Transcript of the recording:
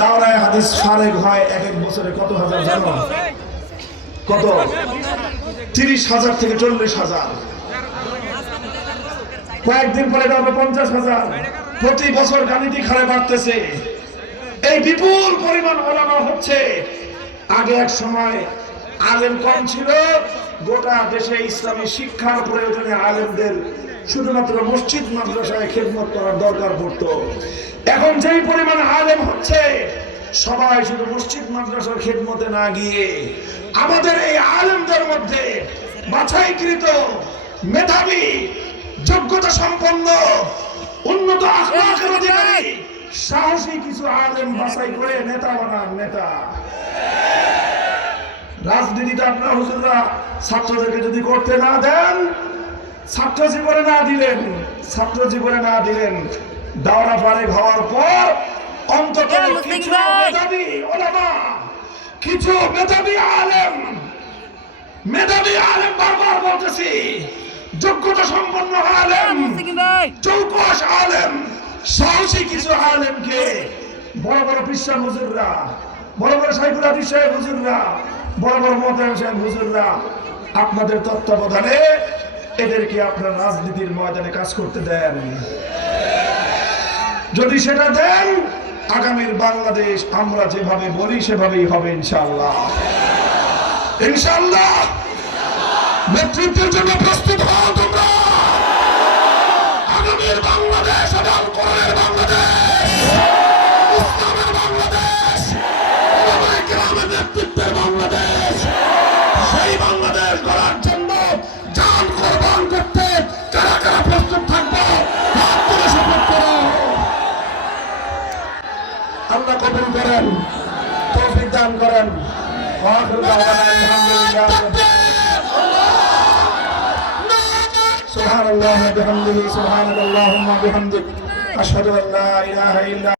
দাওরায়ে হাদিস ফারেগ হয় এক এক বছরে কত হাজার জানো? কত? 30,000 থেকে 40,000। কয়েকদিন পরে এটা হবে 50,000। প্রতি বছর গাণিতিক হারে বাড়তেছে। এই বিপুল পরিমাণ ওলামা হচ্ছে। আগে এক সময় আলেম কম ছিল, গোটা দেশে ইসলামী শিক্ষার প্রয়োজনে আলেমদের শুধুমাত্র মসজিদ মাদ্রাসায় খেদমত করার দরকার পড়তো। এখন যেই পরিমাণ আলেম হচ্ছে, সবাই শুধু মসজিদ মাদ্রাসার খেদমতে না গিয়ে আমাদের এই আলেমদের মধ্যে বাছাইকৃত মেধাবী যোগ্যতা সম্পন্ন উন্নত আখলাকের অধিকারী সাহসী কিছু আলেম বাছাই করে নেতা বানান। নেতা রাজনীতিটা আপনার হুজুররা ছাত্রদেরকে যদি করতে না দেন, ছাত্র জীবনে না দিলেন দাওরা ফারেগ হওয়ার পর অন্তত কিছু মেধাবী ওলামা, কিছু মেধাবী আলেম বারবার বলতেছি, যোগ্যতা সম্পন্ন আলেম, চৌকস আলেম, সাহসী কিছু আলেমকে বড় বড় পিসা হুজুররা, বড় বড় শাইখুল হাদিস সাহেব হুজুররা, বড় বড় মোহতারাম সাহেব হুজুররা আপনাদের তত্ত্বাবধানে এদেরকে আপনার রাজনীতির ময়দানে কাজ করতে দেন। যদি সেটা দেন, আগামীর বাংলাদেশ আমরা যেভাবে বলি সেভাবেই হবে ইনশাআল্লাহ। ইনশাআল্লাহ নেতৃত্বের জন্য প্রস্তুত হও তোমরা। আগামীর বাংলাদেশ আল কোরআনের বাংলাদেশ, ইসলামের বাংলাদেশ, উলামায়ে কেরামের নেতৃত্বের বাংলাদেশ। সেই বাংলাদেশ গড়ার জন্য জান কোরবান করতে কারা কারা প্রস্তুত থাকবো, হাত তুলে শপথ করো। আল্লাহ কবুল করেন, তৌফিক দান করেন। আখির দাওয়ানা আলহামদুলিল্লাহ। সুবহানাল্লাহি ওয়া বিহামদিহি, সুবহানাল্লাহুম্মা বিহামদিক, আশহাদু আল্লা ইলাহা ইল্লা